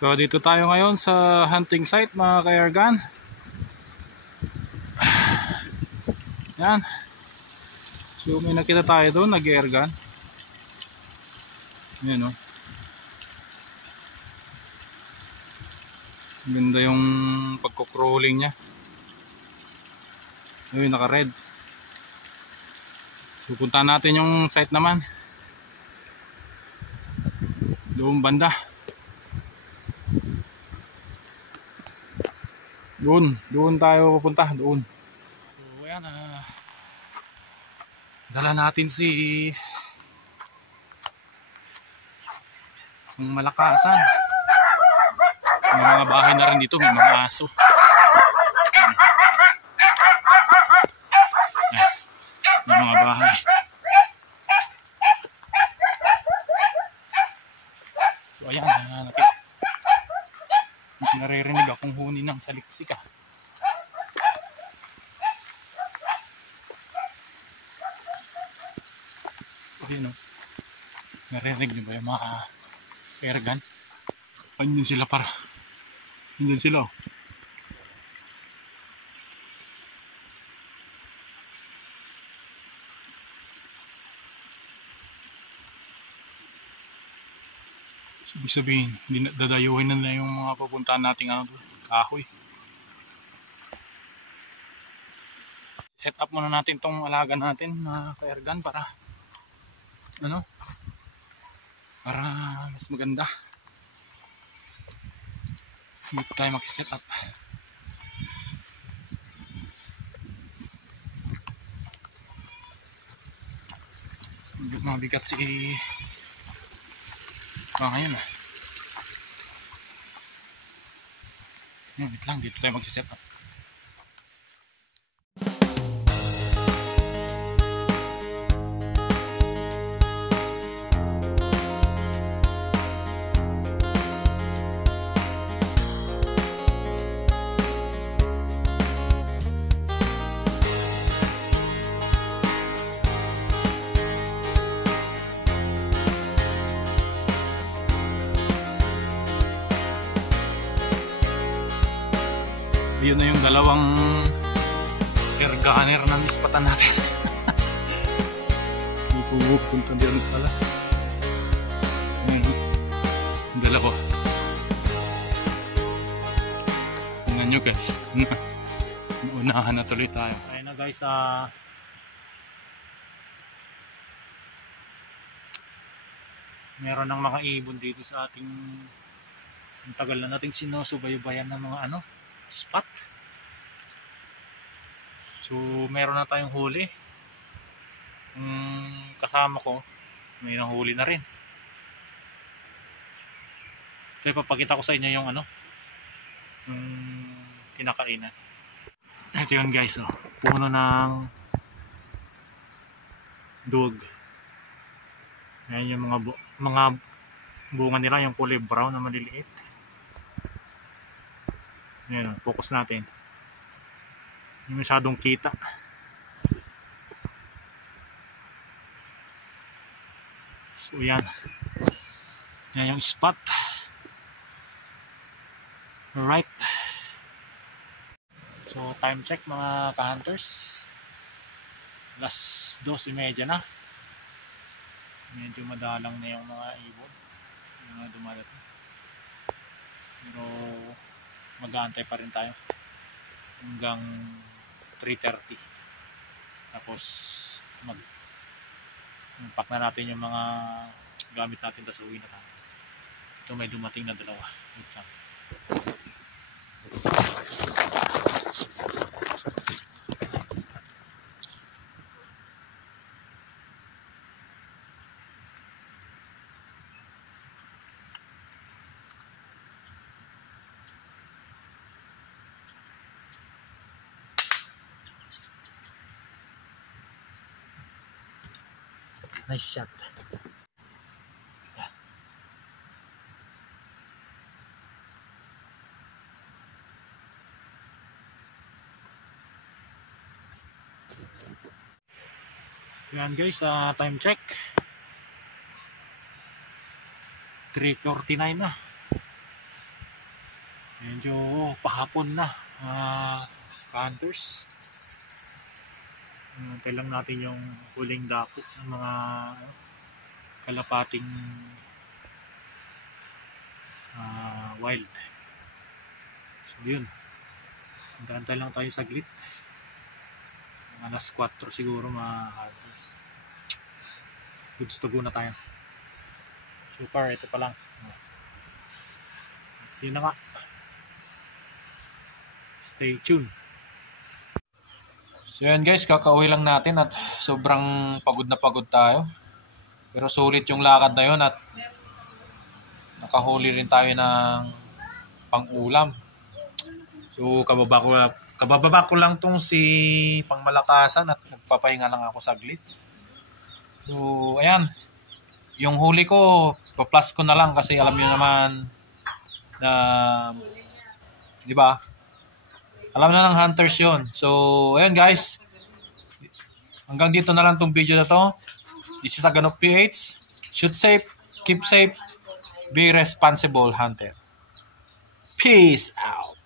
So dito tayo ngayon sa hunting site mga ka-airgun. Yan. So may nakita tayo doon, nag-airgun. Yan o. Ganda yung pagko-crawling niya. Ayun, naka-red. So punta natin yung site naman. Doon banda. Doon tayo pupunta, doon. So ayan, dala natin si yung malakasan. May mga bahay na rin dito, may mga aso. May mga bahay. So ayan, naririnig akong huni ng saliksik . Ayun o, naririnig nyo ba yung mga airgun? Andyan sila para, andyan sila o. Ibig sabihin, dadayuhin na yung mga pupuntahan nating kahoy. Set up muna natin tong alaga natin na ka-airgun para para mas maganda. Hindi pa tayo mag-set up. Mabigat si ngayon wait lang, dito tayo mag-set up. Yun na yung dalawang airgunner ng ispatan natin. Ipugog punta diyan pala. Yung dalawa. Tingnan nyo guys. Unahan na tuloy tayo. Ayun na guys, meron ng mga ibon dito sa ating, ang tagal na nating sinusubaybayan ng mga spot. So meron na tayong huli. Kasama ko may nahuli na rin. So ipapakita ko sa inyo yung kinakainan. Ito yun guys, puno ng dog. Ayan yung mga bunga nila, yung kulay brown na maliliit. Ayan, focus natin. Hindi masyadong kita. So yan. Yan yung spot. Alright. So time check mga ka-hunters. Alas 12:30 na. Medyo madalang na yung mga ibon. Yung mga dumadating. Pero mag-aantay pa rin tayo hanggang 3:30. Tapos mag-pack na natin yung mga gamit natin, tapos uwi na tayo. Ito may dumating na dalawa. Wait lang. Nice shot. Yan guys, time check 3:49 na. Medyo pahapon na, hunters. Antay lang natin yung huling dako ng mga kalapating wild. So yun, antay lang tayo saglit. Alas 4 siguro mga hunters. Goods to go na tayo. So far, ito pa lang. Yun na nga. Stay tuned. So yan guys, kakauwi lang natin at sobrang pagod na pagod tayo. Pero sulit yung lakad na yun at nakahuli rin tayo ng pang-ulam. So kabababa ko lang tong si Pangmalakasan at nagpapahinga lang ako saglit. So ayan, yung huli ko, pa-plus ko na lang kasi alam niyo naman na, di ba? Alam na ng hunters yun. So, ayan guys. Hanggang dito na lang tong video na to. This is Aganok PH. Shoot safe, keep safe, be responsible hunter. Peace out.